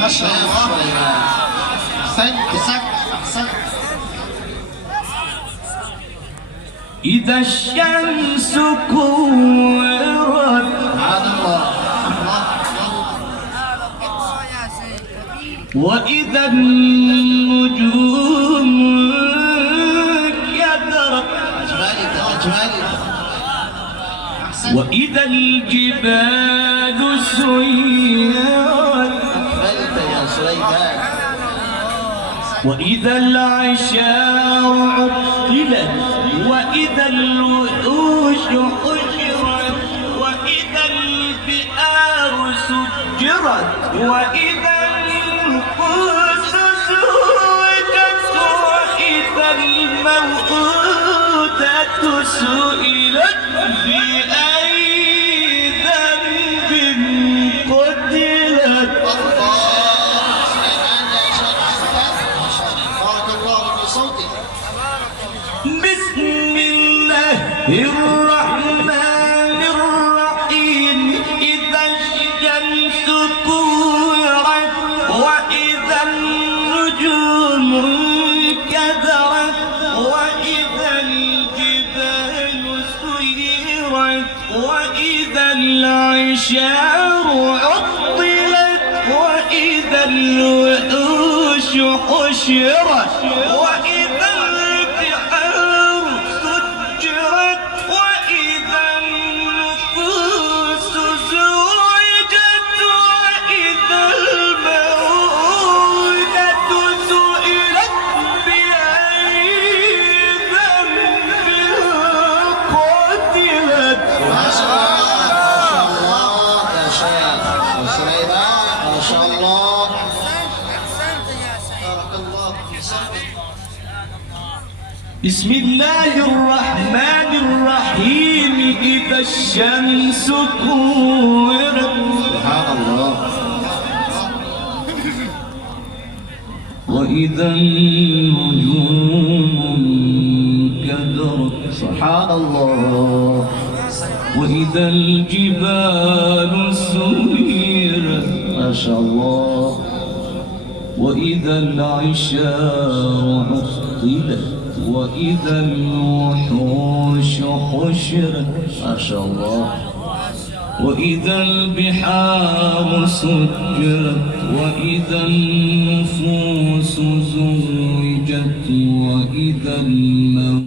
ما شاء الله. أحسنت. إذا الشمس كورت وإذا النجوم كدرت وإذا الجبال سيرت وإذا العشار عطلت وإذا الوحوش حشرت وإذا البئار سجرت وإذا النفوس زوجت وإذا الموءودة سئلت بأي ذنب قتلت. بسم الله الرحمن الرحيم. إذا الشمس كورت وإذا النجوم كدرت وإذا الجبال سيرت وإذا العشار عطلت وإذا الوحوش حشرت وإذا البحار سجرت وإذا النفوس زوجت وإذا الموءودة سئلت بأي ذنب قتلت. ما شاء الله يا شيخ سليمان، ما شاء الله. بارك الله في صدرك. بسم الله الرحمن الرحيم. إذا الشمس كورت سبحان الله. وإذا النجوم كدرت سبحان الله. وإذا الجبال سيرت ما شاء الله. وإذا العشار عطلت وإذا الوحوش حشرت ما شاء الله. وإذا البحار سجرت وإذا النفوس زوجت وإذا الموءودة